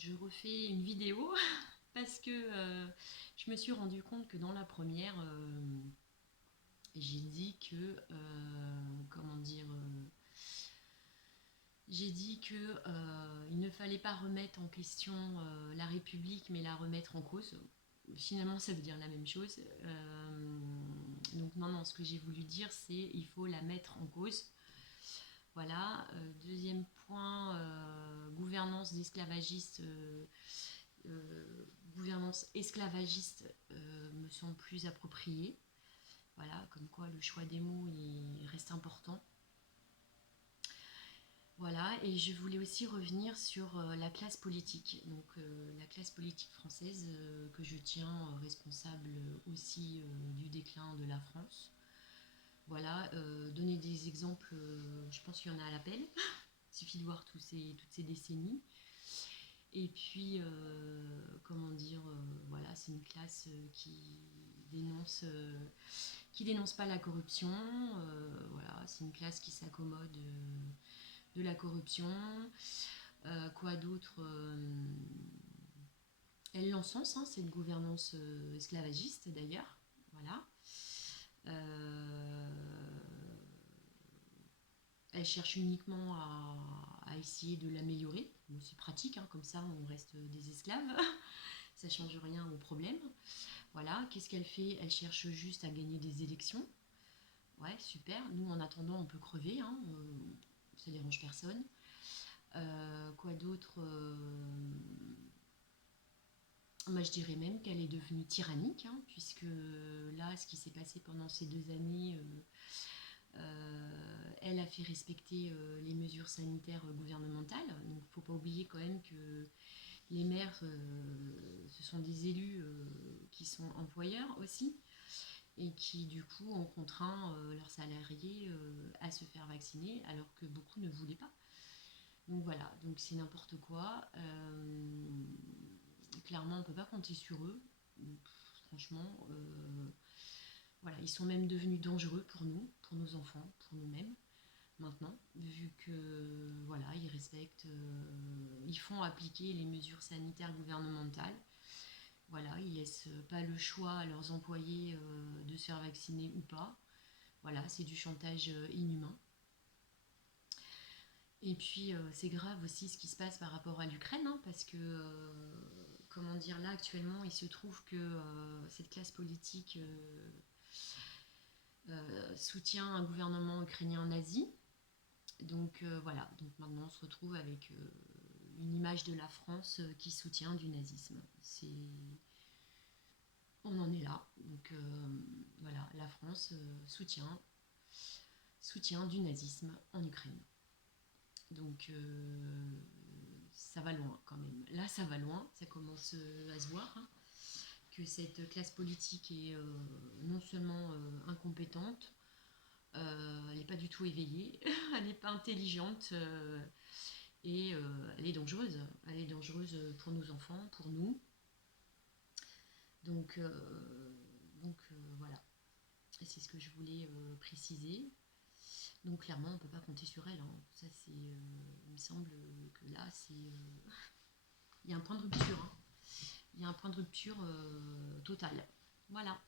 je refais une vidéo parce que je me suis rendu compte que dans la première, j'ai dit que, comment dire, j'ai dit que il ne fallait pas remettre en question la République, mais la remettre en cause. Finalement, ça veut dire la même chose. Donc non, ce que j'ai voulu dire, c'est il faut la mettre en cause. Voilà. Deuxième point, gouvernance d'esclavagistes. Gouvernance esclavagiste me semble plus appropriée. Voilà, comme quoi le choix des mots il reste important. Voilà, et je voulais aussi revenir sur la classe politique. Donc la classe politique française que je tiens responsable aussi du déclin de la France. Voilà, donner des exemples, je pense qu'il y en a à l'appel. Il suffit de voir toutes ces décennies. Et puis, comment dire, voilà, c'est une classe dénonce, qui dénonce pas la corruption. Voilà, c'est une classe qui s'accommode de la corruption. Quoi d'autre elle l'encense, hein, c'est une gouvernance esclavagiste d'ailleurs. Voilà. Elle cherche uniquement à essayer de l'améliorer. Bon, c'est pratique, hein, comme ça on reste des esclaves. Ça ne change rien au problème. Voilà, qu'est-ce qu'elle fait? Elle cherche juste à gagner des élections. Ouais, super. Nous, en attendant, on peut crever, hein, ça dérange personne. Quoi d'autre Moi, je dirais même qu'elle est devenue tyrannique, hein, puisque là, ce qui s'est passé pendant ces 2 années, elle a fait respecter les mesures sanitaires gouvernementales. Donc, il ne faut pas oublier quand même que les maires, ce sont des élus qui sont employeurs aussi et qui, du coup, ont contraint leurs salariés à se faire vacciner alors que beaucoup ne voulaient pas. Donc voilà, donc c'est n'importe quoi. Clairement, on ne peut pas compter sur eux. Franchement, voilà, ils sont même devenus dangereux pour nous, pour nos enfants, pour nous-mêmes. Maintenant, vu que voilà, ils respectent, ils font appliquer les mesures sanitaires gouvernementales. Voilà, ils laissent pas le choix à leurs employés de se faire vacciner ou pas. Voilà, c'est du chantage inhumain. Et puis c'est grave aussi ce qui se passe par rapport à l'Ukraine, hein, parce que comment dire, là actuellement, il se trouve que cette classe politique soutient un gouvernement ukrainien nazi. Donc voilà, donc maintenant on se retrouve avec une image de la France qui soutient du nazisme. On en est là. Donc voilà, la France soutient du nazisme en Ukraine. Donc ça va loin quand même. Là, ça va loin, ça commence à se voir, hein, que cette classe politique est non seulement incompétente, elle n'est pas du tout éveillée, elle n'est pas intelligente et elle est dangereuse. Elle est dangereuse pour nos enfants, pour nous. Donc voilà, c'est ce que je voulais préciser. Donc clairement, on ne peut pas compter sur elle. Hein. Ça, il me semble que là, il y a un point de rupture. Hein. Il y a un point de rupture total. Voilà.